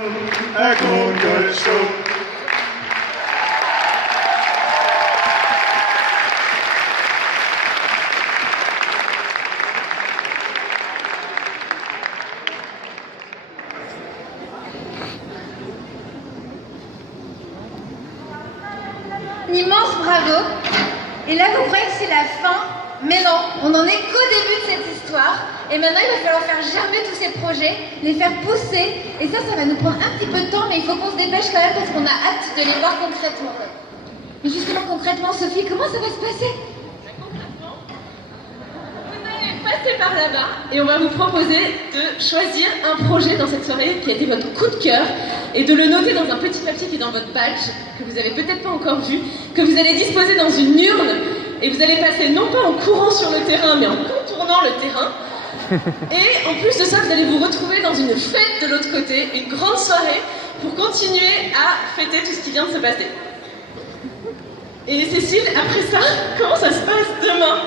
A Google Show. Un immense bravo. Et là, vous croyez que c'est la fin? Mais non, on n'en est qu'au début de cette histoire. Et maintenant, il va falloir faire germer tous ces projets, les faire pousser. Et ça va nous prendre un petit peu de temps, mais il faut qu'on se dépêche quand même parce qu'on a hâte de les voir concrètement. Mais justement, concrètement, Sophie, comment ça va se passer? Concrètement, vous allez passer par là-bas et on va vous proposer de choisir un projet dans cette soirée qui a été votre coup de cœur et de le noter dans un petit papier qui est dans votre badge, que vous n'avez peut-être pas encore vu, que vous allez disposer dans une urne. Et vous allez passer non pas en courant sur le terrain, mais en contournant le terrain. Et en plus de ça, vous allez vous retrouver dans une fête de l'autre côté, une grande soirée, pour continuer à fêter tout ce qui vient de se passer. Et Cécile, après ça, comment ça se passe demain?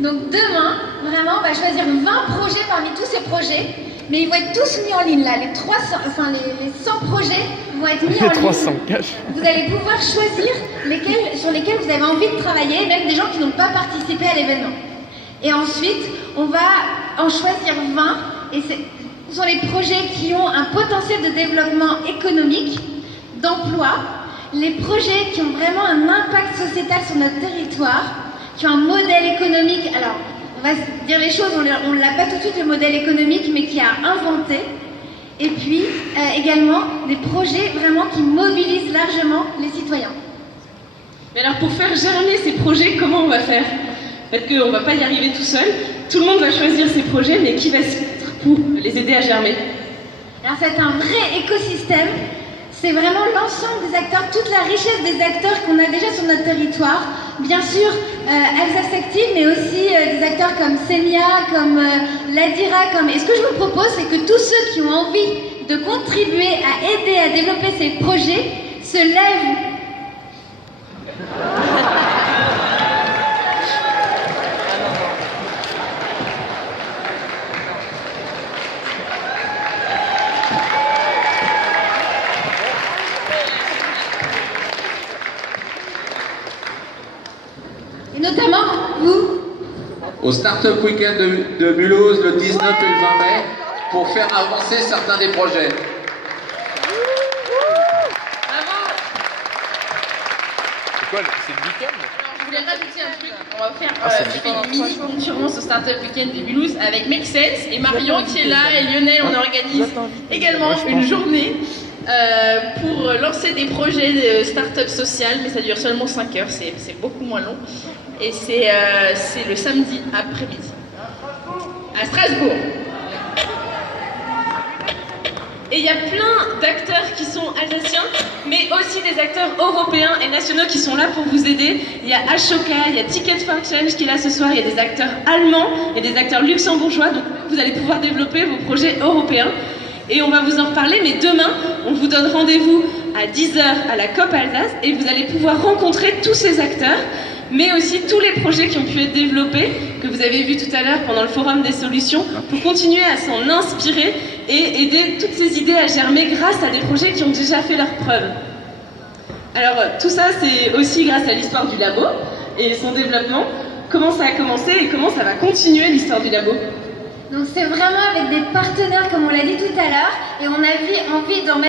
Donc demain, vraiment, on va choisir 20 projets parmi tous ces projets, mais ils vont être tous mis en ligne là, les 300, enfin les 100 projets vont être mis en ligne. 300 cash. Vous allez pouvoir choisir sur lesquels vous avez envie de travailler, même des gens qui n'ont pas participé à l'événement. Et ensuite, on va en choisir 20, et ce sont les projets qui ont un potentiel de développement économique, d'emploi, les projets qui ont vraiment un impact sociétal sur notre territoire, qui ont un modèle économique. Alors, on va se dire les choses, on ne l'a pas tout de suite le modèle économique, mais qui a inventé. Et puis, également, des projets vraiment qui mobilisent largement les citoyens. Mais alors, pour faire germer ces projets, comment on va faire? Parce qu'on ne va pas y arriver tout seul. Tout le monde va choisir ses projets, mais qui va se mettre pour les aider à germer? Alors, c'est un vrai écosystème. C'est vraiment l'ensemble des acteurs, toute la richesse des acteurs qu'on a déjà sur notre territoire. Bien sûr, Alsace Active, mais aussi des acteurs comme Semia, comme l'Adira. Et ce que je vous propose, c'est que tous ceux qui ont envie de contribuer à aider à développer ces projets se lèvent. Et notamment, vous. Au Startup Weekend de Mulhouse le 19 et le 20 mai pour faire avancer certains des projets. Bravo! C'est quoi? C'est le week-end? Alors, je voulais rajouter un truc. On va faire une mini concurrence au Startup Weekend de Mulhouse avec Make Sense et Marion qui est là et Lionel. On organise également une journée pour lancer des projets de start-up sociales, mais ça dure seulement 5 heures, c'est beaucoup moins long. Et c'est le samedi après-midi, à Strasbourg. Et il y a plein d'acteurs qui sont alsaciens, mais aussi des acteurs européens et nationaux qui sont là pour vous aider. Il y a Ashoka, il y a Ticket for Change qui est là ce soir, il y a des acteurs allemands et des acteurs luxembourgeois, donc vous allez pouvoir développer vos projets européens. Et on va vous en reparler, mais demain, on vous donne rendez-vous à 10 h à la COP Alsace et vous allez pouvoir rencontrer tous ces acteurs, mais aussi tous les projets qui ont pu être développés, que vous avez vu tout à l'heure pendant le Forum des solutions, pour continuer à s'en inspirer et aider toutes ces idées à germer grâce à des projets qui ont déjà fait leurs preuves. Alors tout ça, c'est aussi grâce à l'histoire du labo et son développement, comment ça a commencé et comment ça va continuer l'histoire du labo. Donc c'est vraiment avec des partenaires, comme on l'a dit tout à l'heure, et on a envie d'en mettre